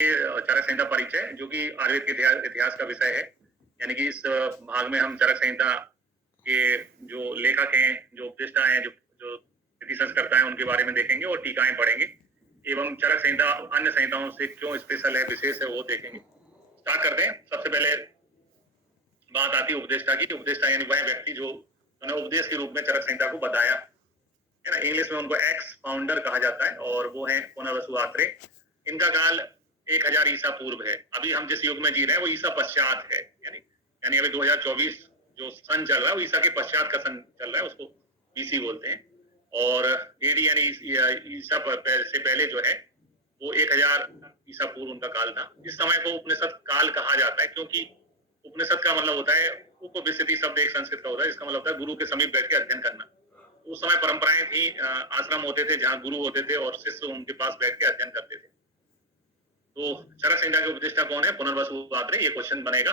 चरक संहिता परिचय, जो कि आयुर्वेद के इतिहास का विषय है। यानी कि इस भाग में हम चरक संहिता के जो लेखक हैं, जो उपदेष्टा हैं, जो जो विधि संस्कर्ता हैं, उनके बारे में देखेंगे और टीकाएं पढ़ेंगे एवं चरक संहिता अन्य संहिताओं से क्यों स्पेशल है, विशेष है, वो देखेंगे। स्टार्ट करते हैं। सबसे पहले बात आती है उपदेष्टा की। उपदेष्टा यानी वह व्यक्ति जो उपदेश के रूप में चरक संहिता को बताया है ना। इंग्लिश में उनको एक्स फाउंडर कहा जाता है और वो है पुनर्वसु आत्रे। इनका काल 1000 ईसा पूर्व है। अभी हम जिस युग में जी रहे हैं वो ईसा पश्चात है। यानी अभी 2024 जो सन चल रहा है वो ईसा के पश्चात का सन चल रहा है, उसको बीसी बोलते हैं। और एडी यानी ईसा से पहले जो है वो 1000 ईसा पूर्व उनका काल था। इस समय को उपनिषद काल कहा जाता है, क्योंकि उपनिषद का मतलब होता है, उपविशति शब्द एक संस्कृत का होता है, इसका मतलब होता है गुरु के समीप बैठ के अध्ययन करना। उस समय परंपराएं थी, आश्रम होते थे जहाँ गुरु होते थे और शिष्य उनके पास बैठ के अध्ययन करते थे। तो चरक संहिता के उपदेष्टा कौन है? पुनर्वसु आत्रे। ये क्वेश्चन बनेगा।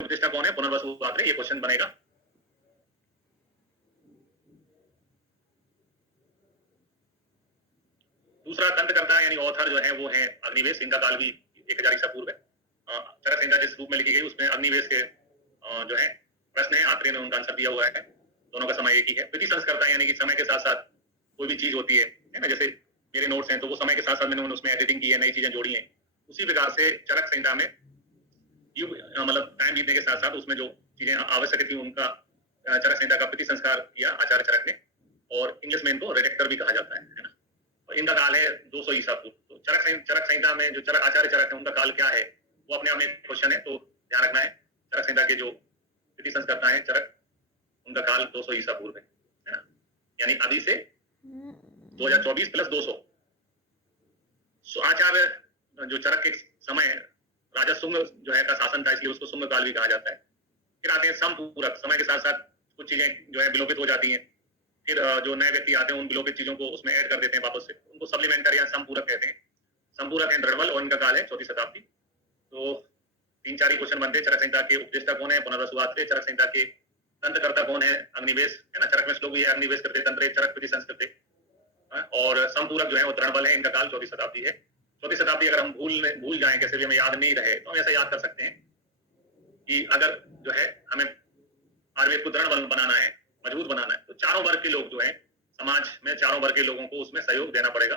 उपदेष्टा कौन है? पुनर्वसु आत्रे। ये क्वेश्चन बनेगा। दूसरा तंत्रकर्ता यानी ऑथर जो है वो है अग्निवेश। इनका काल भी 1000 ईसा पूर्व है। चरक संहिता जिस रूप में लिखी गई उसमें अग्निवेश के जो है प्रश्न है, आत्रेय ने उनका आंसर दिया हुआ है। दोनों का समय एक ही है। विधि संस्कर्ता यानी कि समय के साथ साथ कोई भी चीज होती है ना, जैसे मेरे नोट्स हैं तो वो समय के साथ साथ मैंने उसमें एडिटिंग की है, नई चीजें जोड़ी हैं। उसी प्रकार से चरक संहिता में मतलब टाइम बीतने के साथ साथ उसमें जो चीजें आवश्यक थी उनका चरक संहिता का प्रति संस्कार किया आचार्य चरक ने। और इंग्लिश में इनको रेडेक्टर भी कहा जाता है ना। और इनका काल है 200 ईसा पूर्व। तो चरक संहिता में जो आचार्य चरक है उनका काल क्या है, वो अपने आप में क्वेश्चन है, तो ध्यान रखना है। चरक संहिता के जो प्रति संस्कर्ता है चरक, उनका काल 200 ईसा पूर्व है ना। यानी अभी से 2024 प्लस 200। आचार्य जो चरक के समय राजा सुंग जो है का शासन था, इसलिए उसको सुंग काल भी कहा जाता है। फिर आते हैं समपूरक। समय के साथ साथ कुछ चीजें जो है विलोपित हो जाती हैं, फिर जो नए व्यक्ति आते हैं उन विलोपित चीजों को उसमें ऐड कर देते हैं वापस से, उनको सप्लीमेंटर या समपूरक कहते हैं। समपूरक है द्रवल और इनका काल है 4वीं शताब्दी। तो 3-4 ही क्वेश्चन बनते हैं। चरक संहिता के उपदेष्टा कौन है? पुनर्वसु आत्रे। चरक संहिता के तंत्रकर्ता कौन है? अग्निवेश है ना। चरक में श्लोक भी है, अग्निवेश करते तंत्रे चरक प्रति संस्कृते। और समपूरक जो है वो द्रवल है, इनका काल 4वीं शताब्दी है। 4वीं शताब्दी अगर हम भूल जाएं, कैसे भी हमें याद नहीं रहे, तो हम ऐसा याद कर सकते हैं कि अगर जो है हमें आयुर्वेद को दृढ़ बनाना है, मजबूत बनाना है, तो चारों वर्ग के लोग जो है समाज में, चारों वर्ग के लोगों को उसमें सहयोग देना पड़ेगा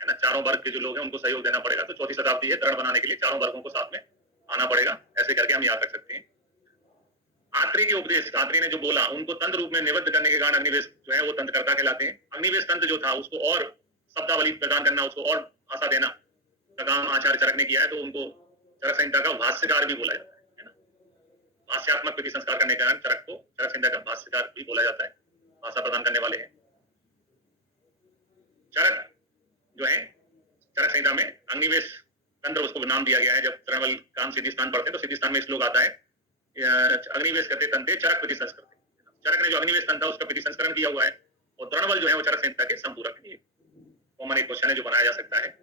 है ना। चारों वर्ग के जो लोग हैं उनको सहयोग देना पड़ेगा। तो 4वीं शताब्दी है, दृढ़ बनाने के लिए चारों वर्गों को साथ में आना पड़ेगा। ऐसे करके हम याद रख सकते हैं। आत्रेय के उपदेश, आत्रेय ने जो बोला उनको तंत्र रूप में निबद्ध करने के कारण अग्निवेश जो है वो तंत्रकर्ता कहलाते हैं। अग्निवेश तंत्र जो था उसको और शब्दावली प्रदान करना, उसको और भाषा देना का काम आचार्य चरक ने किया है। तो उनको चरक संहिता का भाष्यकार भी बोला जाता है ना। भाष्यात्मक विधि संस्कार करने के कारण चरक को चरक संहिता का भाष्यकार भी बोला जाता है, भाषा प्रदान करने वाले हैं। चरक जो है चरक संहिता में अग्निवेश तंत्र उसको नाम दिया गया है। जब तृणवल काम सिद्धि स्थान पढ़ते हैं तो सिद्धि स्थान में श्लोक आता है, अग्निवेश करते तंत्रे चरक प्रति संस्कृत। चरक ने जो अग्निवेश तंत्र उसका प्रति संस्करण किया हुआ है। और तृणवल जो है वो चरक संहिता के संपूरक है। कॉमन एक क्वेश्चन है जो बनाया जा सकता है।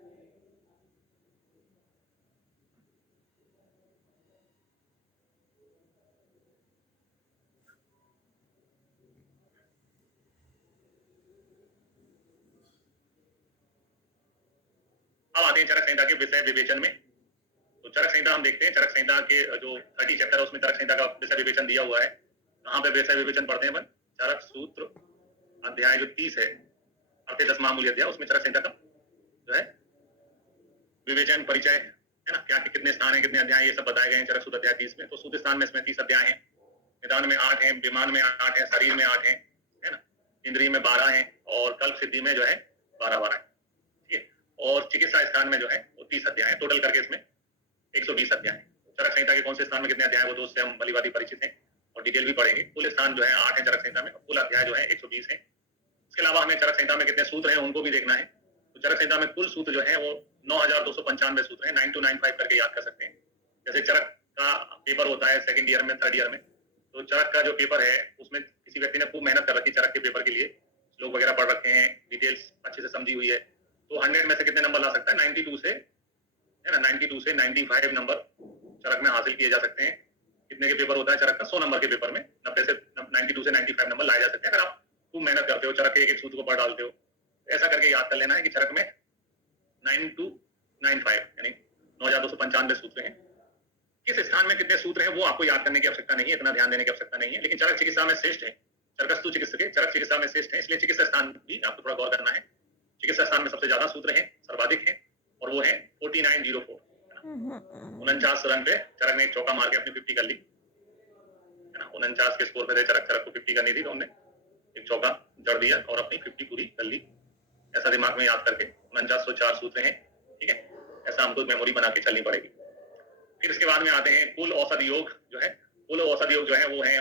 अब आते हैं चरक संहिता के विषय विवेचन में। तो चरक संहिता हम देखते हैं, चरक संहिता के जो 30 चैप्टर है उसमें चरक संहिता का विषय विवेचन दिया हुआ है। कहाँ पे विषय विवेचन पढ़ते हैं अपन? चरक सूत्र अध्याय जो 30 है, अर्थे 10 मामूली अध्याय, उसमें चरक संहिता का जो है विवेचन परिचय है ना। क्या कितने स्थान है, कितने अध्याय, ये सब बताए गए हैं चरक सूत्र अध्याय 30 में। तो सूत्र स्थान में इसमें 30 अध्याय है, निदान में 8 है, विमान में 8 है, शरीर में 8 है ना, इंद्रिय में 12 है और कल्प सिद्धि में जो है 12 है। ठीक है। और चिकित्सा स्थान में जो है वो 30 अध्याय है। टोटल करके इसमें 120 अध्याय। चरक संहिता के कौन से स्थान में कितने अध्याय, वो तो उससे हम भलीभांति परिचित हैं और डिटेल भी पढ़ेंगे। कुल स्थान जो है 8 है चरक संहिता में, कुल अध्याय जो है 120 है। इसके अलावा हमें चरक संहिता में कितने सूत्र हैं उनको भी देखना है। तो चरक संहिता में कुल सूत्र जो है वो 9295 सूत्र हैं। 9295 करके याद कर सकते हैं। जैसे चरक का पेपर होता है सेकंड ईयर में, थर्ड ईयर में, तो चरक का जो पेपर है उसमें किसी व्यक्ति ने खूब मेहनत कर रखी चरक के पेपर के लिए, श्लोक वगैरह पढ़ रखे हैं, डिटेल्स अच्छे से समझी हुई है, तो 100 में से कितने नंबर ला सकता है? 92 से है ना, 92 से 95 नंबर चरक में हासिल किए जा सकते हैं। कितने के पेपर होता है चरक का? 100 नंबर के पेपर में 92 से 95 नंबर लाए जा सकते हैं। अगर आप खूब मेहनत करते हो, चरक के एक एक सूत्र को पढ़ डालते हो, ऐसा करके याद कर लेना है कि चरक में 9295 यानी 9295 सूत्र हैं। किस स्थान में कितने सूत्र हैं वो आपको याद करने की आवश्यकता नहीं है, इतना ध्यान देने की आवश्यकता नहीं है, लेकिन चरक चिकित्सा में श्रेष्ठ है, चरकस्तु चिकित्सके चरक चिकित्सा में श्रेष्ठ है, इसलिए चिकित्सा स्थान भी आपको थोड़ा गौर करना है। चिकित्सा स्थान में सबसे ज्यादा सूत्र हैं, सर्वाधिक हैं, और वो है 4904, 49 रन पे चरक ने एक चौका मार के अपनी 50 कर ली, है ना। 49 के स्कोर पे थे चरक को 50 करनी थी, तो उन्होंने एक चौका जड़ दिया और अपनी 50 पूरी कर ली। ऐसा दिमाग में याद करके 4904 सूत्र हैं, ठीक है, ऐसा हमको मेमोरी बना के चलनी पड़ेगी। फिर इसके बाद में आते हैं कुल औसत योग जो है, कुल औसत योग जो है वो है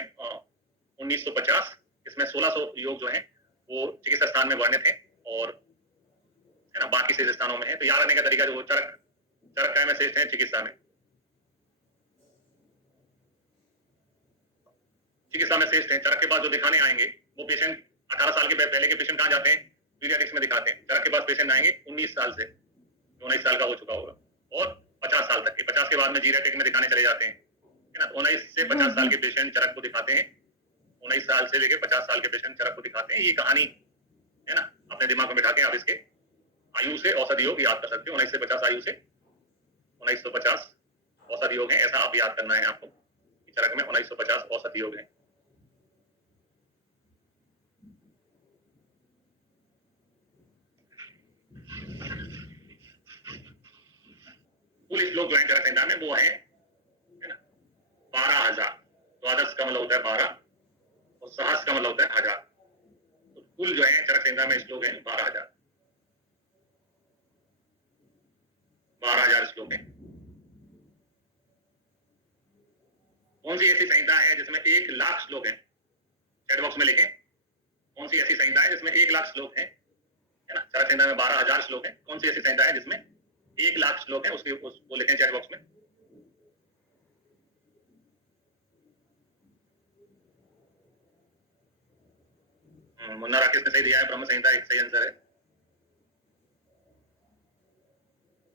1950, इसमें 1600 योग जो है वो चिकित्सा स्थान में वर्णित है और है ना बाकी से स्थानों में है। तो याद रखने का तरीका जो चरक काय में श्रेष्ठ है, चिकित्सा में, चिकित्सा में श्रेष्ठ है। चरक के बाद जो दिखाने आएंगे वो पेशेंट 18 साल के पहले के पेशेंट कहाँ जाते हैं, पीडियाट्रिक्स में दिखाते हैं। चरक के पास पेशेंट आएंगे 19 साल से, 19 साल का हो चुका होगा, और 50 साल तक के, 50 के बाद में जीरियाट्रिक में दिखाने चले जाते हैं, है ना। 19 से 50 साल के पेशेंट चरक को दिखाते हैं, 19 साल से लेके 50 साल के पेशेंट चरक को दिखाते हैं। ये कहानी है ना, अपने दिमाग में बिठा के आप इसके आयु से औसत योग याद कर सकते हो। 19 से 50 आयु से 1950 औसत योग है, ऐसा आप याद करना है आपको। चरक में 1950 औसत योग है। कुल श्लोक जो है चरक संहिता में वो है ना 12,000। द्वादश का मतलब होता है 12 और सहस्र का मतलब होता है 1000। तो कुल जो है चरक संहिता में श्लोक है 12,000, 12,000 श्लोक है। कौन सी ऐसी संहिता है जिसमें 1,00,000 श्लोक है? चैट बॉक्स में लिखें, कौन सी ऐसी संहिता है जिसमें 1,00,000 श्लोक है ना। चरक संहिता में 12,000 श्लोक है, कौन सी ऐसी संहिता है जिसमें 1,00,000 श्लोक है, उसको लिखें चैट बॉक्स में। मुन्ना राकेश ने सही दिया है, ब्रह्म संहिता एक सही आंसर है।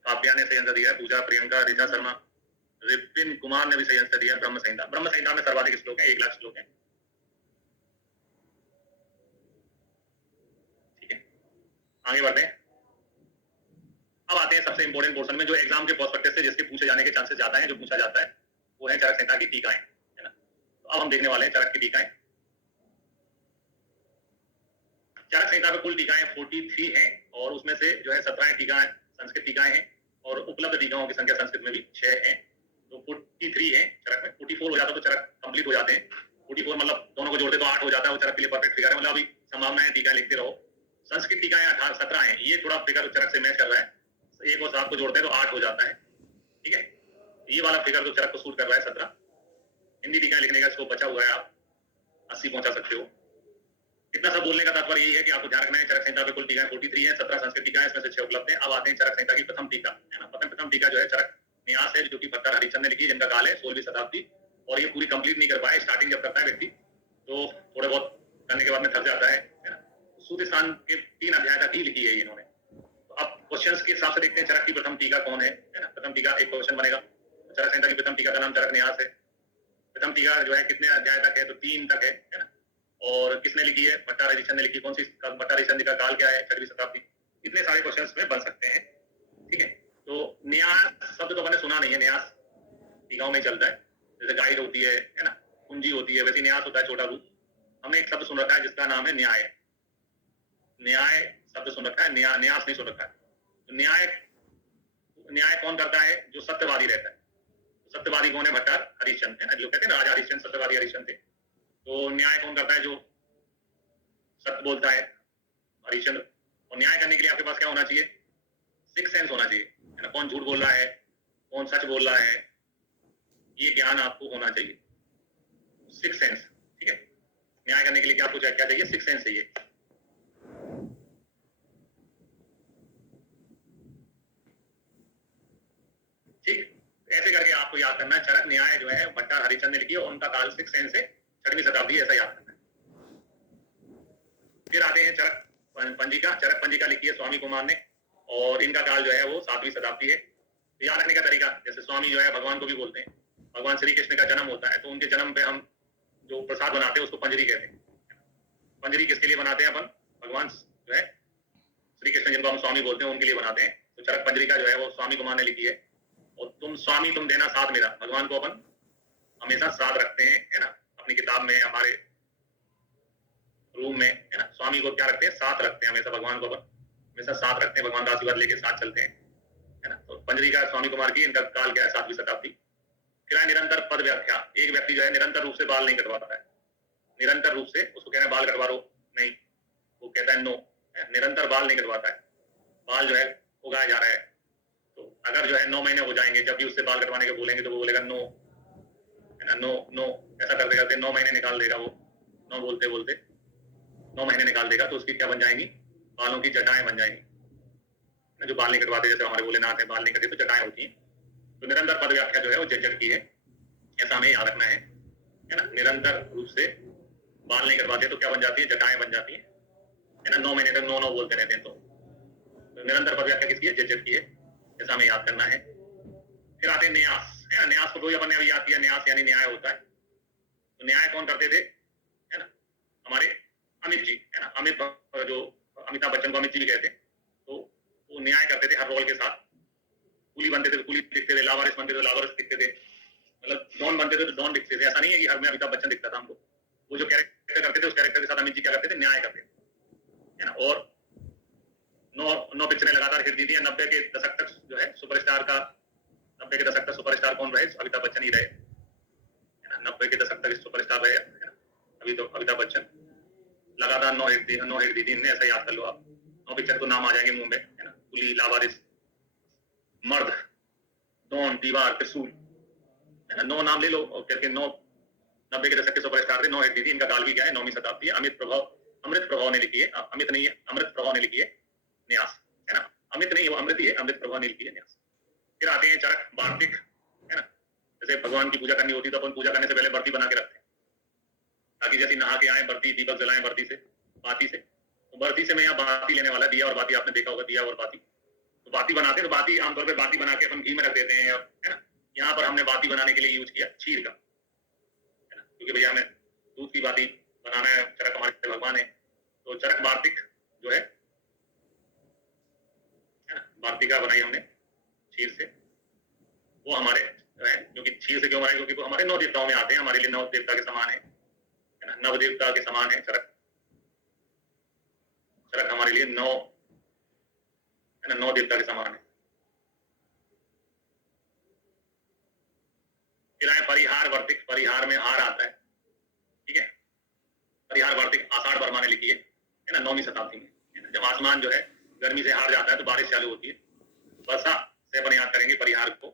काव्या ने सही आंसर दिया है, पूजा, प्रियंका, ऋचा शर्मा, रिपिन कुमार ने भी सही आंसर दिया है, ब्रह्म संहिता। ब्रह्म संहिता में सर्वाधिक श्लोक है, 1,00,000 श्लोक है, ठीक है। आगे बढ़ते हैं, अब आते हैं सबसे इंपॉर्टेंट पोर्शन में, जो एग्जाम के प्रोस्पेक्टस से जिसके पूछे जाने के चांसेस ज्यादा हैं, जो पूछा जाता है वो है चरक संहिता की टीकाएं, है ना। तो अब हम देखने वाले हैं चरक की टीकाएं। चरक संहिता में कुल टीकाएं 43 हैं, और उसमें से जो है 17 टीकाएं संस्कृत टीकाएं हैं, और उपलब्ध टीकाओं की संख्या संस्कृत में भी 6 है। तो 43 है चरक में। 44 हो जाता तो चरक कंप्लीट हो जाते हैं। 44 मतलब दोनों को जोड़ते तो 8 हो जाता है, वो चरक के लिए परफेक्ट फिगर है। मतलब अभी संभावना है, टीका लिखते रहो। संस्कृत टीकाएं 17 है, ये थोड़ा फिगर चरक से मैच कर रहा है, 1 और 7 को जोड़ते हैं तो 8 हो जाता है, ठीक है। ये वाला फिगर तो चरक को सूट कर रहा है 17। हिंदी टीकाएं लिखने का स्कोप बचा हुआ है, आप 80 पहुंचा सकते हो। इतना सब बोलने का तात्पर्य यही है कि आपको ध्यान रखना है चरक संहिता पे कुल टीकाएं 43 है, 17 संस्कृत टीकाएं, इसमें से 6 उपलब्ध है। अब आते हैं चरक संहिता की प्रथम टीका, है ना। प्रथम टीका जो है चरक न्यास है, जो कि भट्टार हरिचंद ने लिखी, जिनका काल है 16वीं शताब्दी, और ये पूरी कंप्लीट नहीं कर पाए। स्टार्टिंग जब करता है व्यक्ति तो थोड़े बहुत करने के बाद में थक जाता है ना। सूत्र स्थान के 3 अध्याय तक ही लिखी है इन्होंने। तो अब क्वेश्चंस के हिसाब से देखते हैं चरक की प्रथम टीका कौन है ना। प्रथम टीका एक क्वेश्चन बनेगा। चरक संहिता की प्रथम टीका का नाम चरक न्यास है। प्रथम टीका जो है कितने अध्याय तक है, तो 3 तक है ना। और किसने लिखी है? भट्टार हरिचंद ने लिखी। कौन सी? भट्टार हरिचंद का काल क्या है? 6वीं शताब्दी। इतने सारे क्वेश्चंस में बन सकते हैं, ठीक है। तो न्यास शब्द तो मैंने सुना नहीं है, न्यास टीकाओं में चलता है, जैसे गाइड होती है ना, कुंजी होती है, वैसे न्यास होता है छोटा रूप। हमने एक शब्द सुन रखा है जिसका नाम है न्याय। न्याय शब्द सुन रखा है, न्यास नहीं सुन रखा है। तो न्याय कौन करता है? जो सत्यवादी रहता है। तो सत्यवादी कौन है? भट्टार हरिचंद है ना, जो कहते हैं राजा हरिचंद सत्यवादी हरिचंद थे। तो न्याय कौन करता है? जो सत्य बोलता है, हरिचंद्र। और न्याय करने के लिए आपके पास क्या होना चाहिए? सिक्स सेंस होना चाहिए, है ना। कौन झूठ बोल रहा है, कौन सच बोल रहा है, ये ज्ञान आपको होना चाहिए, सिक्स सेंस, ठीक है। न्याय करने के लिए क्या आपको क्या चाहिए? सिक्स सेंस चाहिए। ठीक, ऐसे करके आपको याद करना है। चरक न्याय जो है भट्टार हरिचंद ने लिखी है, उनका काल सिक्स सेंस से 6वीं शताब्दी, ऐसा याद करना है। फिर आते हैं चरक पंजिका। चरक पंजिका लिखी है स्वामी कुमार ने, और इनका काल जो है वो 7वीं शताब्दी है। तो याद रखने का तरीका, जैसे स्वामी जो है भगवान को भी बोलते हैं, भगवान श्री कृष्ण का जन्म होता है तो उनके जन्म पे हम जो प्रसाद बनाते हैं उसको पंजरी कहते हैं। पंजरी किसके लिए बनाते हैं अपन? भगवान जो है श्री कृष्ण जिनको हम स्वामी बोलते हैं उनके लिए बनाते हैं। तो चरक पंजरिका जो है वो स्वामी कुमार ने लिखी है। और तुम स्वामी तुम देना साथ मेरा, भगवान को अपन हमेशा साथ रखते हैं, है ना, अपनी किताब में, हमारे रूम में, है ना, स्वामी को क्या रखते हैं? साथ रखते हैं हमेशा, भगवान को अपन हमेशा साथ रखते हैं, भगवान का आशीर्वाद लेके साथ चलते हैं, है ना। तो पंजरिका स्वामी कुमार की, इनका काल क्या है? 7वीं शताब्दी। फिर है निरंतर पद व्याख्या। एक व्यक्ति जो है निरंतर रूप से बाल नहीं कटवाता है, निरंतर रूप से उसको कह रहे हैं बाल कटवा लो, नहीं, वो कहता है नो, निरंतर बाल नहीं कटवाता है, बाल जो है उगाया जा रहा है। तो अगर जो है 9 महीने हो जाएंगे, जब भी उससे बाल कटवाने के बोलेंगे तो वो बोलेगा नो, है ना, नो नो, ऐसा करते करते 9 महीने निकाल देगा वो, नो बोलते बोलते 9 महीने निकाल देगा। तो उसकी क्या बन जाएंगी? बालों की जटाएं बन जाएंगी। जो बाल नहीं कटवाते, जैसे हमारे भोलेनाथ है, बाल नहीं कटे तो जटाएं होती हैं। तो निरंतर पद व्याख्या जो है वो जज्जर की है, ऐसा हमें याद रखना है ना। निरंतर रूप से बाल नहीं कटवाते तो क्या बन जाती है? जटाएं बन जाती है ना। 9 महीने तक नो नो बोलते रहते हैं। तो निरंतर पद व्याख्या किसकी है? जज्जर की है, ऐसा हमें याद करना है। फिर आते हैं न्यास, है ना। न्यास को तो अपन ने अभी याद किया, न्यास यानी न्याय होता है। तो न्याय कौन करते थे? है ना, हमारे अमित जी, है ना। अमित जो अमिताभ बच्चन को अमित जी भी कहते हैं, तो वो न्याय करते थे हर रोल के साथ। कुली बनते थे तो कुली दिखते थे, लावारिस बनते थे तो लावारिस दिखते थे, मतलब डॉन बनते थे तो डॉन दिखते थे। ऐसा नहीं है कि हर में अमिताभ बच्चन दिखता था हमको। वो जो कैरेक्टर करते थे उस कैरेक्टर के साथ अमित जी क्या करते थे? न्याय करते थे, है ना। और 9 पिक्चरें लगातार हिट दी थी। 90 के दशक तक जो है सुपरस्टार का, 90 के दशक तक सुपरस्टार कौन रहे? अमिताभ बच्चन ही रहे, है ना। 90 के दशक तक सुपरस्टार रहे, है ना, अभी तो अमिताभ बच्चन। लगातार 9 हिट दी थी इनने, ऐसा याद कर लो आप। 9 पिक्चर तो नाम आ जाएंगे मुंह में, है ना। कुली, लावारिस, मर्द, डॉन, दीवार, त्रिशूल, है ना। 9 नाम ले लो और करके 9 90 के दशक के सुपरस्टार थे। 9 हिट दी थी। इनका काल भी क्या है? 9वीं शताब्दी है। अमृत प्रभाव ने लिखी है, अमित नहीं है, अमृत प्रभाव ने लिखी है न्यास, है ना। अमित नहीं है, वो अमृत ही है, अमृत प्रभाव ने लिखी है न्यास। फिर आते हैं चरक वार्तिक, है ना। जैसे भगवान की पूजा करनी होती है तो अपन पूजा करने से पहले बर्ती बना के रखते हैं, ताकि जैसे नहा के आए बर्ती, दीपक जलाएं बर्ती से, बाती से। तो बर्ती से मैं यहाँ बाती लेने वाला, दिया और बाती आपने देखा होगा, दिया और बाती। तो बाती बनाते हैं, तो बाती आमतौर पर बाती बना के अपन घी में रख देते हैं, है ना। यहाँ पर हमने बाती बनाने के लिए यूज किया खीर का, है ना, क्योंकि भैया हमें दूध की बाती बनाना है, चरक हमारे भगवान है। तो चरक वार्तिक जो है ना, वार्तिका बनाई हमने खीर से। वो हमारे जो कि खीर से क्यों बनाई? क्योंकि वो हमारे 9 देवताओं में आते हैं, हमारे लिए 9 देवता के समान है ना, नव देवता के समान है चरक। चरक हमारे लिए 9, है ना, 9 देवता के समान है। फिर आए परिहार वर्तिक। परिहार में हार आता है, ठीक है। परिहार वर्तिक आषाढ़ वर्मा ने लिखी है ना, 9वीं शताब्दी में, है ना। जब आसमान जो है गर्मी से हार जाता है तो बारिश चालू होती है। वर्षा से अपन याद करेंगे परिहार को,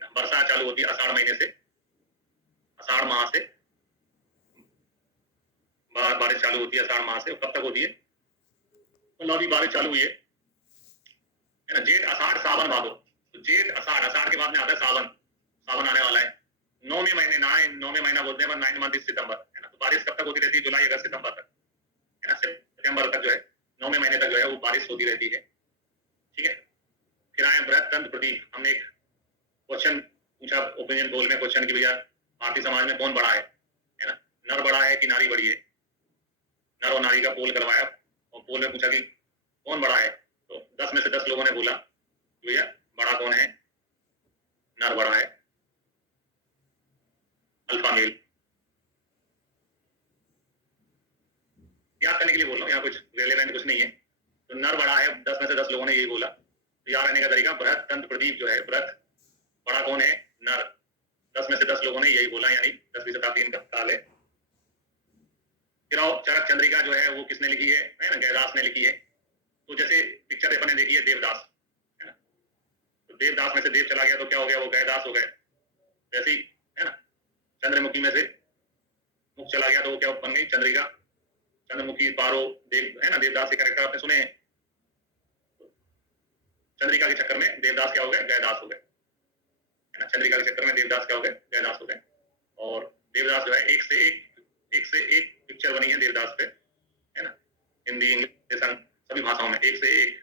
वर्षा चालू होती है आषाढ़ महीने से, आषाढ़ माह से बारिश चालू होती है, आषाढ़ माह से। कब तक होती है? मतलब अभी बारिश चालू हुई है ना। जेठ आषाढ़ सावन भादो। तो जेठ आषाढ़, आषाढ़ के बाद में आता है सावन, सावन आने वाला है। 9वें महीने ना, 9वें महीना बोलते हैं 9 मंथ सितंबर, है ना। तो बारिश कब तक होती रहती है? जुलाई, अगस्त, सितंबर तक, है ना। सितंबर तक जो है 9वें महीने तक जो है वो बारिश होती रहती है, ठीक है। फिर आए बृहत तंत्र प्रदीप। हमने एक क्वेश्चन पूछा ओपिनियन पोल में, क्वेश्चन की भैया भारतीय समाज में कौन बड़ा है ना, नर बड़ा है कि नारी बड़ी है? नर और नारी का पोल करवाया और पोल में पूछा कि कौन बड़ा है, तो 10 में से 10 लोगों ने बोला भैया बड़ा कौन है? नर बड़ा है, अल्फा मेल। याद करने के लिए बोल रहा हूँ, यहाँ कुछ रेलेवेंट कुछ नहीं है। तो नर बड़ा है, 10 में से 10 लोगों ने यही बोला। तो याद रहने का तरीका, बृहत तंत्र प्रदीप जो है, बृहत बड़ा कौन है? नर। 10 में से 10 लोगों ने यही बोला, यानी 10वीं शताब्दी इनका काल है। फिर आओ चरक चंद्रिका जो है वो किसने लिखी है ना, गैदास ने लिखी है। तो जैसे पिक्चर अपन ने देखी है देवदास, है ना। तो देवदास में से देव चला गया तो क्या हो गया? वो गैदास हो गए। जैसे ही, है ना, चंद्रमुखी में से मुख चला गया तो वो क्या बन गई? चंद्रिका। चंद्रमुखी, पारो, देव, है ना, देवदास के कैरेक्टर आपने सुने हैं। चंद्रिका के चक्कर में देवदास क्या हो गए? गैदास हो गए, है ना। चंद्रिका के चक्कर में देवदास क्या हो गए? गैदास हो गए। और देवदास जो है एक से एक पिक्चर बनी है देवदास पे, है ना। हिंदी, इंग्लिश, सभी भाषाओं में एक से एक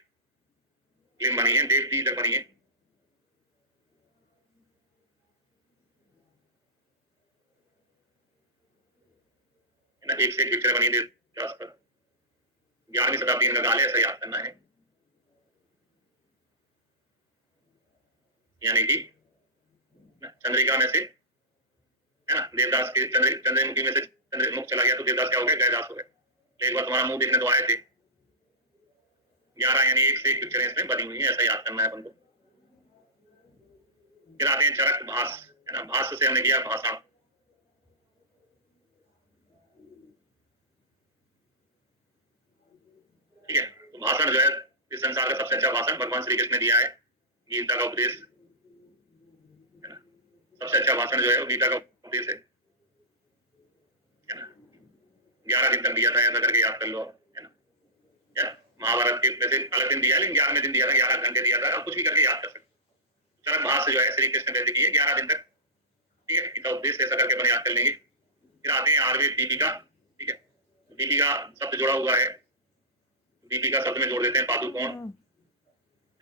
फिल्म बनी है, देवती तक बनी है ना। एक से एक पिक्चर बनी है के आसपास। 11वीं शताब्दी इनका काल है, ऐसा याद करना है। यानी कि चंद्रिका में से, है ना, देवदास के चंद्रमुखी में से चंद्रमुख चला गया तो देवदास क्या हो गया, गैदास हो गया। एक बार तुम्हारा मुंह देखने तो आए थे। 11 यानी एक से एक पिक्चरें इसमें बनी हुई है, ऐसा याद करना है अपन को। फिर आते हैं चरक भास, है ना, भाष्य से हमने किया भाषण। ठीक है, तो भाषण जो है इस संसार का सबसे अच्छा भाषण भगवान श्री कृष्ण ने दिया है, गीता का उपदेश, है ना। सबसे अच्छा भाषण जो है वो गीता का उपदेश है ना। 11 दिन तक दिया था, ऐसा करके याद कर लो, है ना। या महाभारत के वैसे अलग दिन दिया, लेकिन 11वें दिन दिया था, 11 घंटे दिया था, अब कुछ भी करके याद कर सकते। चरक भाष्य जो है श्री कृष्ण ने की है 11 दिन तक, ठीक है, गीता उपदेश ऐसा करके अपन याद कर लेंगे। फिर आते हैं आयुर्वेद दीपिका, ठीक है, दीपिका शब्द जुड़ा हुआ है, दीपिका शब्द में जोड़ देते हैं पादुकोण,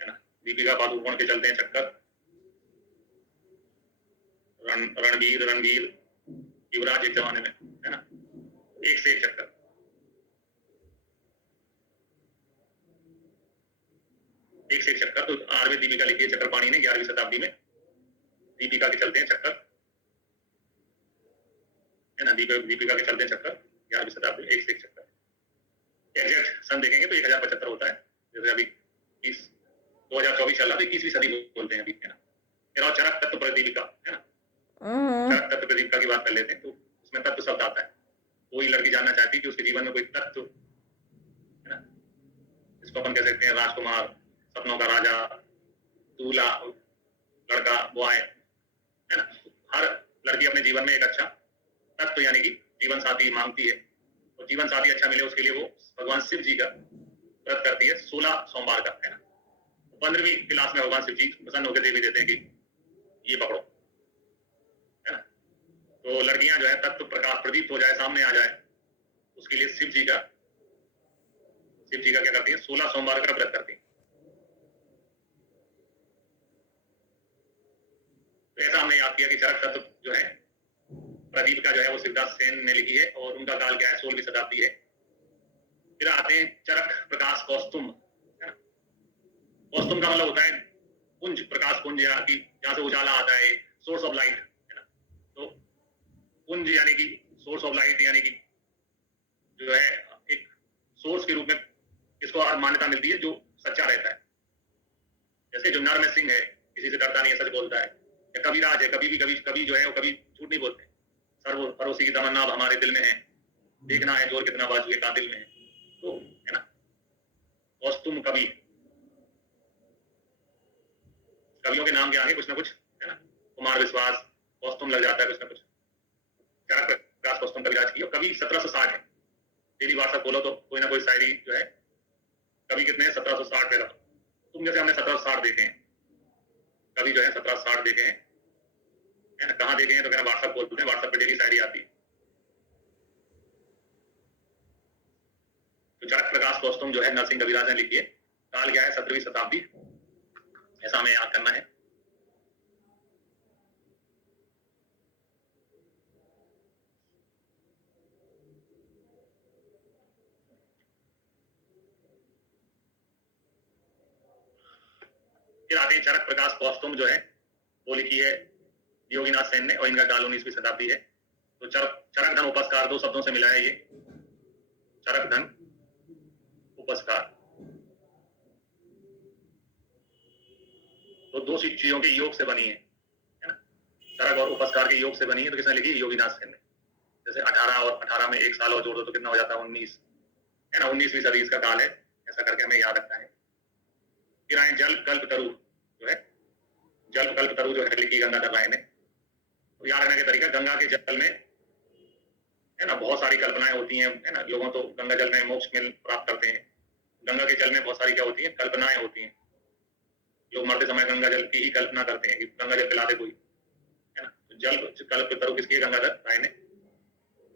है ना। दीपिका पादुकोण के चलते हैं चक्कर, रणवीर रणवीर युवराज एक जमाने में, है ना, एक से एक चक्कर। एक से एक चक्कर, तो आयुर्वेद दीपिका लिखी है चक्रपाणी ने 11वीं शताब्दी में, दीपिका के चलते हैं चक्कर, है ना, दीपिका के चलते हैं चक्कर 11वीं शताब्दी में, एक से एक चक्कर। एग्जैक्ट सन देखेंगे तो 1075 होता है, जैसे अभी 2024 चल रहा है, 21वीं सदी बोलते हैं अभी, है ना। फिर और चरक तत्व प्रदीपिका, है ना, चरक तत्व प्रदीपिका की बात कर लेते हैं, तो उसमें तत्व शब्द आता है। कोई लड़की जानना चाहती है कि उसके जीवन में कोई तत्व, है ना, इसको अपन कह सकते हैं राजकुमार, सपनों का राजा, दूल्हा, लड़का, बॉय, है ना। हर लड़की अपने जीवन में एक अच्छा तत्व यानी कि जीवन साथी मांगती है, और जीवन साथी अच्छा मिले उसके लिए वो भगवान शिव जी का व्रत करती है 16 सोमवार का, है ना। 15वीं क्लास में भगवान शिव जी प्रसन्न होकर देवी देते हैं कि ये पकड़ो, है ना। तो लड़कियां जो है तत्व प्रकाश प्रदीप्त हो जाए, सामने आ जाए, उसके लिए शिव जी का क्या करती है, 16 सोमवार का व्रत करती है। तो ऐसा हमने याद किया कि चरक तत्व जो है प्रदीप का जो है वो शिवदास सेन ने लिखी है, और उनका काल क्या है, 16वीं शताब्दी है। फिर आते हैं चरक प्रकाश कौस्तुम, है ना। कौस्तुम का मतलब होता है पुंज, प्रकाश पुंज, या कि जहां से उजाला आता है, सोर्स ऑफ लाइट, है ना। तो पुंज यानी कि सोर्स ऑफ लाइट, यानी कि जो है एक सोर्स के रूप में इसको मान्यता मिलती है जो सच्चा रहता है। जैसे जो नर में सिंह है, किसी से डरता नहीं है, सच बोलता है, या कविराज है, कभी जो है वो कभी झूठ नहीं बोलते। सर्व पड़ोसी की तमन्ना हमारे दिल में है, देखना है जोर कितना बाजू के कातिल में है, तो है ना। कौस्तुम कवि, कवियों के नाम के आगे कुछ ना कुछ, है ना, कुमार विश्वास, कौस्तुम लग जाता है कुछ ना कुछ। चरक प्रकाश कौस्तुम कविराज की, और कवि 1760 है। डेली व्हाट्सएप बोलो तो कोई ना कोई शायरी जो है, कवि कितने हैं, 1760 पैदा। तुम जैसे हमने 1760 देखे हैं, कवि जो है 1760 देखे हैं, है ना। कहाँ देखे हैं तो मेरा व्हाट्सएप बोलते हैं, व्हाट्सएप पे डेली शायरी आती है। तो चरक प्रकाश कौस्तुम जो है नरसिंह कविराज ने लिखी है, काल क्या है, 17वीं शताब्दी, ऐसा हमें याद करना है। फिर आते हैं चरक प्रकाश कौस्तुम जो है वो लिखी है योगीनाथ सेन ने, और इनका काल 19वीं शताब्दी है। तो चरक धन उपस्कार, दो शब्दों से मिला है ये, चरक धन उपस्कार, तो दो चीजों के योग से बनी है ना। चरक और उपस्कार के योग से बनी है, तो किसने लिखी, योगीनाथ सेन ने। जैसे 18 और 18 में एक साल और जोड़ दो तो कितना हो जाता है, 19, है ना। 19वीं सदी इसका काल है, ऐसा करके हमें याद रखना है। फिर आए जल कल्प तरु जो है, जल कल्प तरु जो है लिखी गंगाधर राय ने। तो याद रखने का तरीका, गंगा के जल में, है ना, बहुत सारी कल्पनाएं होती हैं, है ना। लोगों तो गंगा जल में मोक्ष मिल प्राप्त करते हैं, गंगा के जल में बहुत सारी क्या होती है, कल्पनाएं होती हैं। लोग मरते समय गंगा जल की ही कल्पना करते हैं कि गंगा जल पिला दे कोई, है ना। तो जल कल्प तरु किसकी है, गंगाधर राय ने।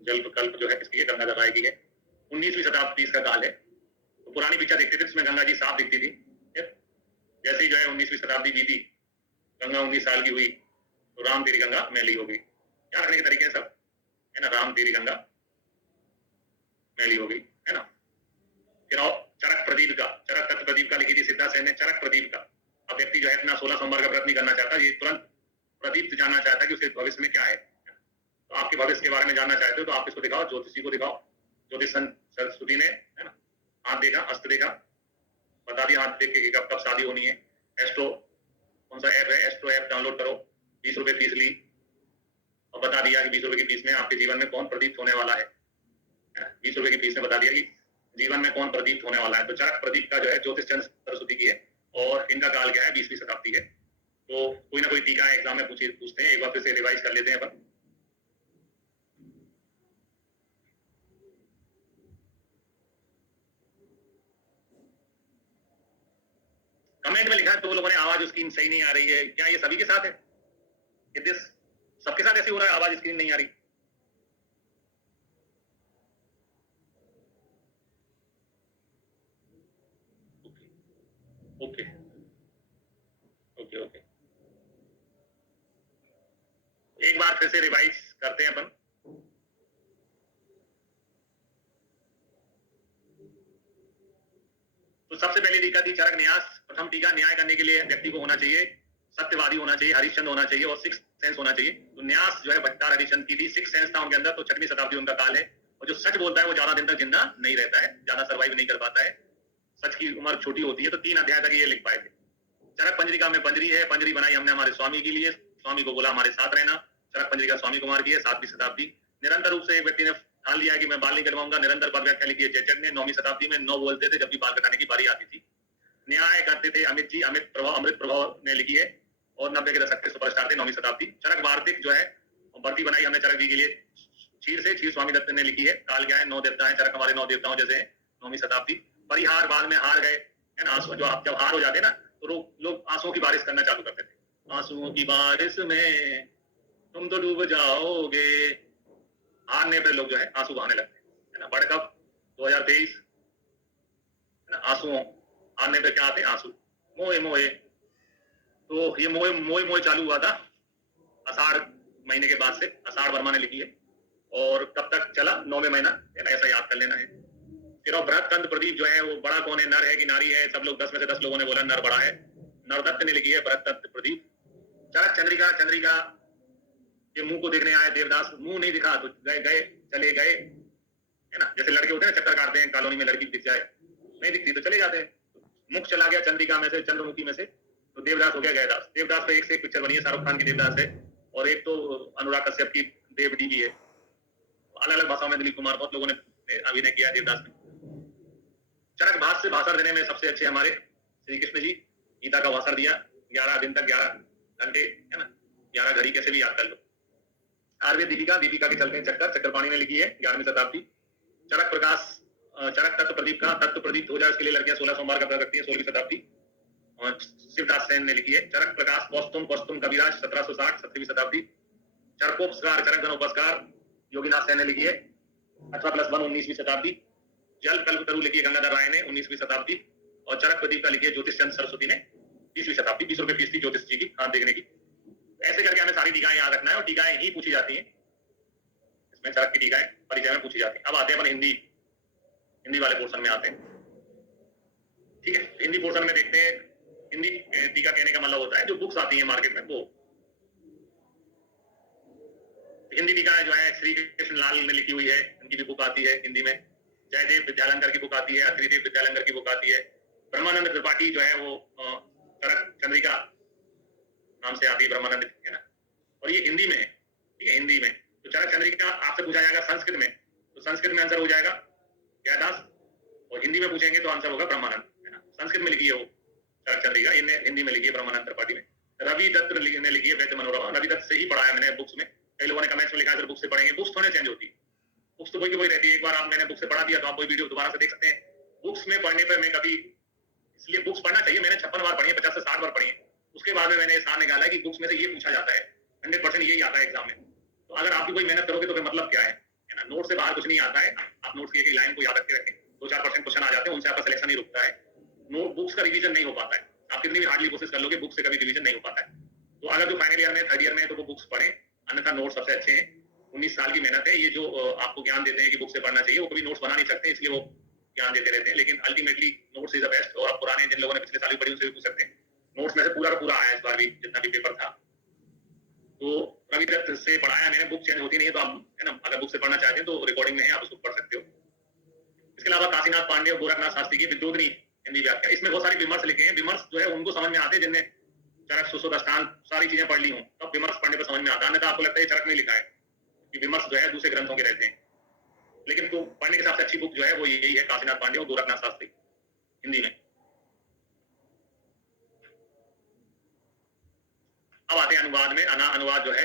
जल कल्प जो है किसकी है, गंगाधर राय की है। 19वीं शताब्दी इसका काल है। तो पुरानी पिक्चर देखते थे, इसमें गंगा जी साफ दिखती थी। जैसे ही जो है 19वीं शताब्दी बीती, गंगा 19 साल की हुई, तो राम तेरी गंगा मैली हो गई। क्या रखने के तरीके सब, है ना, राम तेरी गंगा मैली हो गई। फिर आओ चरक प्रदीप का, चरक तत्व प्रदीप का लिखी थी सिद्धा सेन ने, चरक प्रदीप का। अब व्यक्ति जो है इतना 16 सोमवार का व्रत नहीं करना चाहता, ये तुरंत प्रदीप जानना चाहता है कि उसके भविष्य में क्या है। तो आपके भविष्य के बारे में जानना चाहते हो तो आप इसको दिखाओ, ज्योतिषी को दिखाओ। ज्योतिष सरस्वती ने, है ना, हाथ देखा, हस्त देखा, बता दिया हाथ देख के कि कब कब शादी होनी है। एस्ट्रो, कौन सा ऐप है, एस्ट्रो ऐप डाउनलोड करो, 20 रुपए फीस ली और बता दिया कि 20 रुपए की फीस में आपके जीवन में कौन प्रदीप्त होने वाला है। 20 रुपए की फीस में बता दिया कि जीवन में कौन प्रदीप्त होने वाला है। तो चरक प्रदीप का जो है ज्योतिष चंद्र सरस्वती की है और इनका काल क्या है, 20वीं शताब्दी है। तो कोई ना कोई टीका एग्जाम में पूछते हैं, एक बार फिर से रिवाइज कर लेते हैं अपन। कमेंट में लिखा है तो लोगों ने आवाज उसकी सही नहीं आ रही है, क्या ये सभी के साथ है? सबके साथ ऐसे हो रहा है, आवाज स्क्रीन नहीं आ रही? ओके ओके ओके, एक बार फिर से रिवाइज करते हैं अपन। तो सबसे पहली टीका थी चरक न्यास। प्रथम टीका, न्याय करने के लिए व्यक्ति को होना चाहिए, सत्यवादी होना चाहिए, हरिश्चंद्र होना चाहिए और सिक्स सेंस होना चाहिए। तो न्यास जो है भट्टार हरिश्चंद्र की थी, सिक्स सेंस था उनके अंदर। तो 6वीं शताब्दी उनका काल है। और जो सच बोलता है वो ज्यादा दिन तक जिंदा नहीं रहता है, ज्यादा सर्वाइव नहीं कर पाता है, सच की उम्र छोटी होती है। तो 3 अध्याय तक ये लिख पाए थे। चरक पंजरिका में पंजरी है, पंजरी बनाई हमने हमारे स्वामी के लिए, स्वामी को बोला हमारे साथ रहना। चरक पंजरिका स्वामी कुमार की है, 7वीं शताब्दी। निरंतर रूप से एक व्यक्ति ने ठान लिया कि मैं बाल नहीं कटवाऊंगा, निरंतर पद व्याख्या लिखी है जयचक ने, 9वीं शताब्दी में। 9 बोलते थे जब भी बाल कटाने की बारी आती थी। न्याय करते थे अमित जी, अमित प्रभाव, अमृत प्रभाव ने लिखी है और 90 के दशक के सुपरस्टार थे, 9वीं शताब्दी। चरक वार्तिक जो है बर्ती बनाई हमने चरक जी के लिए क्षीर से, क्षीर स्वामी दत्त ने लिखी है। काल क्या है, 9 देवता है, चरक हमारे 9 देवताओं जैसे, 9वीं शताब्दी। परिहार, बाद में हार गए, है ना, आंसू, जो आप जब हार हो जाते ना तो लोग आंसुओं की बारिश करना चालू करते थे। आंसुओं की बारिश में तुम तो डूब जाओगे, हारने पर लोग जो है आंसू बहाने लगते हैं ना। वर्ल्ड कप 2023, आंसुओं, हारने पर क्या आते हैं, आंसू। मोए मोए, तो ये मोए मोए मोए चालू हुआ था आषाढ़ महीने के बाद से, आषाढ़ वर्मा ने लिखी है। और कब तक चला, 9वें महीना, है ना, ऐसा याद कर लेना है। फिर और भरत तंत्र प्रदीप जो है वो बड़ा कौन है, नर है कि नारी है? सब लोग 10 में से 10 लोगों ने बोला नर बड़ा है। नरदत्त ने लिखी है भरत तंत्र प्रदीप। चरक चंद्रिका, चंद्रिका के मुंह को देखने आए देवदास, मुंह नहीं दिखा तो गए गए चले गए, है ना। जैसे लड़के होते हैं ना, चक्कर काटते हैं कॉलोनी में, लड़की दिख जाए, नहीं दिखती तो चले जाते हैं। मुख चला गया चंद्रिका में से, चंद्रमुखी में से, तो देवदास हो गया गयदास। देवदास पे एक से एक पिक्चर बनी है, शाहरुख खान की देवदास है और एक तो अनुराग कश्यप की देवडी भी है। अलग अलग भाषाओं में दिलीप कुमार, बहुत लोगों ने अभिनय किया है देवदास में। चरक भाष से भाषण देने में सबसे अच्छे हमारे श्री कृष्ण जी, गीता का भाषण दिया 11 दिन तक, 11 घंटे, है ना, 11 घड़ी कैसे भी याद कर लो। आयुर्वेद दीपिका, दीपिका के चलते हैं चक्कर, चक्रपाणी ने लिखी है, 11वीं शताब्दी। चरक प्रकाश, चरक तत्व प्रदीप का, तत्व प्रदीप हो जाए उसके लिए लड़कियां 16 सोमवार का व्रत रखती है, 16वीं शताब्दी। और शिवदास सेन ने लिखी है। चरक प्रकाश कौस्तुम, कौस्तुम कविराज, 1760, 17वीं शताब्दी। चरकोपस्कार, चरक धनोपस्कार, योगीनाथ सेन ने लिखी है, 18+1, 19वीं शताब्दी। जल कल्पतरु लिखी है गंगाधर राय ने, 19वीं शताब्दी। और चरक प्रदीप का लिखी है ज्योतिष चंद्र सरस्वती ने, 20वीं शताब्दी। 20 रुपए फीस थी ज्योतिष जी की हाथ देखने की। ऐसे करके हमें सारी टीकाएं याद रखना है और टीकाएं ही पूछी जाती हैं इसमें, चरक की टीकाएं परिचय में पूछी जाती हैं। अब आते हैं अपन हिंदी वाले पोर्शन में आते हैं, ठीक है। हिंदी पोर्शन में देखते हैं, हिंदी टीका कहने का मतलब होता है जो बुक्स आती है मार्केट में, वो हिंदी टीका जो है श्री कृष्ण लाल ने लिखी हुई है, उनकी भी बुक आती है हिंदी में। जयदेव विद्यालंकर की बुक आती है, अत्रिदेव विद्यालंकर की बुक आती है। ब्रह्मानंद त्रिपाठी जो है वो चरक चंद्रिका नाम से आती है, ब्रह्मानंद, है ना। और ये हिंदी में है, ठीक है, हिंदी में। तो चरक चंद्रिका आपसे पूछा जाएगा संस्कृत में, तो संस्कृत में आंसर हो जाएगा जयदास, और हिंदी में पूछेंगे तो आंसर होगा ब्रह्मानंद, है ना। संस्कृत में लिखी है वो चरक चंद्रिका, इन्हें हिंदी में लिखी है ब्रह्मानंद त्रिपाठी में। रवि दत्त ने लिखी है वैद्य मनोरमा, रवि दत्त से ही पढ़ा है मैंने बुक्स में। कई लोगों ने कमेंट्स में लिखा है सर बुक से पढ़ेंगे, बुक्स थोड़े चेंज होती है, बुक्स तो वही की वही रहती है। एक बार आप मैंने बुक से पढ़ा दिया तो आप वही वीडियो दोबारा से देख सकते हैं। बुक्स में पढ़ने पर मैं कभी, इसलिए बुक्स पढ़ना चाहिए, मैंने 56 बार पढ़ी है, 50 से 60 बार पढ़ी है। उसके बाद में मैंने ये सार निकाला है कि बुक्स में से ये पूछा जाता है, 100% यही आता है एग्जाम में। तो अगर आप भी कोई मेहनत करोगे तो फिर मतलब क्या है ना। नोट से बाहर कुछ नहीं आता है, आप नोट की एक लाइन को याद रखे रखें, 2-4% क्वेश्चन आ जाते हैं, उनसे आपका सिलेक्शन नहीं रुकता है। नोट बुक्स का रिवीजन नहीं हो पाता है, आप कितनी भी हार्डली कोशिश कर लोगे, बुक से कभी रिवीजन नहीं हो पाता है। तो अगर जो फाइनल ईयर में, थर्ड ईयर में, तो वो बुक्स पढ़े, अन्यथा नोट सबसे अच्छे हैं। 19 साल की मेहनत है ये, जो आपको ज्ञान देते हैं कि बुक से पढ़ना चाहिए, वो कभी नोट्स बना नहीं सकते, इसलिए वो ज्ञान देते रहते हैं, लेकिन ultimately notes is the best. और आप पुराने जिन लोगों ने पिछले साल भी पढ़ी उनसे भी पूछ सकते हैं, नोट्स में से पूरा का पूरा आया इस बार भी जितना भी पेपर था। तो रवि दत्त से पढ़ाया मैंने, बुक चेंज होती नहीं है तो आप है ना, अगर बुक से पढ़ना चाहते हैं तो रिकॉर्डिंग में है, आप उसको पढ़ सकते हो। इसके अलावा काशीनाथ पांडे और गोरखनाथ शास्त्री की विद्योधनी हिंदी व्याख्या, इसमें बहुत सारे विमर्श लिखे हैं। विमर्श जो है उनको समझ में आते हैं जिनने चरक सुशोधस्थान सारी चीजें पढ़ ली हूँ, तब विमर्श पढ़ने पर समझ में आता है, अन्यथा आपको लगता है चरक में लिखा है कि विमर्श जो है दूसरे ग्रंथों के रहते हैं। लेकिन तो पढ़ने के हिसाब से अच्छी बुक जो है वो यही है, काशीनाथ पांडे और गोरखनाथ शास्त्री हिंदी में। अब आते हैं अनुवाद में। अनुवाद जो है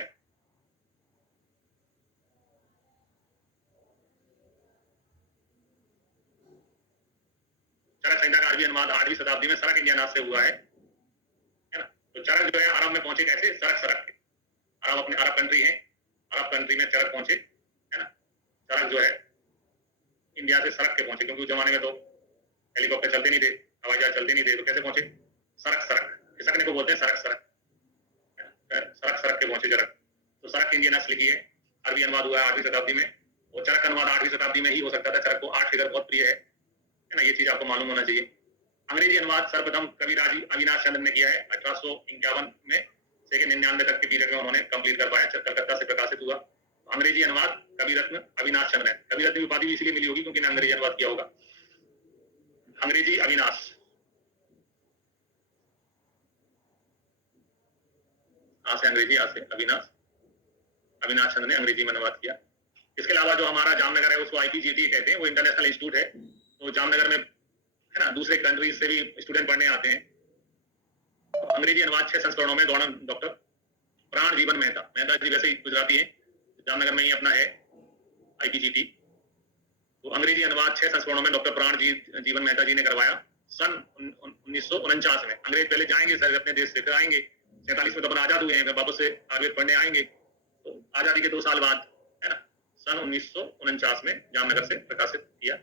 चरक संहिता का अरबी अनुवाद 8वीं शताब्दी में सरक इंडियानाथ से हुआ है ना। तो चरक जो है अरब में पहुंचे कैसे? सरक के। अरब अपने अरब कंट्री है, अरब कंट्री में चरक पहुंचे है ना। चरक जो है इंडिया से सरक के पहुंचे, क्योंकि उस जमाने में तो हेलीकॉप्टर चलते नहीं थे, हवाई जहाज चलते नहीं थे, तो कैसे पहुंचे? सरक खिसकने को बोलते हैं, सरक सरक के पहुंचे चरक। तो सरक इंडियनाथ लिखी है, अरबी अनुवाद हुआ है 8वीं शताब्दी में, और चरक अनुवाद 8वीं शताब्दी में ही हो सकता था। चरक को 8 फिगर बहुत प्रिय है ना, ये चीज आपको मालूम होना चाहिए। अंग्रेजी अनुवाद सर्वप्रथम कविराज अविनाश चंद्र ने किया है 1851 में से 99 तक के पीरियड में उन्होंने कंप्लीट कर पाया, कलकत्ता से प्रकाशित हुआ। अंग्रेजी अनुवाद कवि रत्न अविनाश चंद्र है। कवि रत्न की उपाधि भी इसलिए मिली होगी क्योंकि अंग्रेजी अनुवाद किया होगा। अंग्रेजी अविनाश, आ से अंग्रेजी, आ से अविनाश, अविनाश चंद्र ने अंग्रेजी में अनुवाद किया। इसके अलावा जो हमारा जामनगर है उसको IPGT कहते हैं, वो इंटरनेशनल इंस्टीट्यूट है। तो जामनगर में है ना दूसरे कंट्रीज से भी स्टूडेंट पढ़ने आते हैं। तो अंग्रेजी अनुवाद 6 संस्करणों में डॉक्टर प्राण जीवन मेहता जी वैसे ही गुजराती है, जामनगर में ही अपना है IPGT। तो अंग्रेजी अनुवाद 6 संस्करणों में डॉक्टर प्राण जीवन मेहता जी ने करवाया सन 1949 में। अंग्रेज पहले जाएंगे सर अपने देश से, फिर आएंगे 47 में तो अपन आजाद हुए हैं, फिर वापस से आयुर्वेद पढ़ने आएंगे। तो आजादी के 2 साल बाद है ना सन 1949 में जामनगर से प्रकाशित किया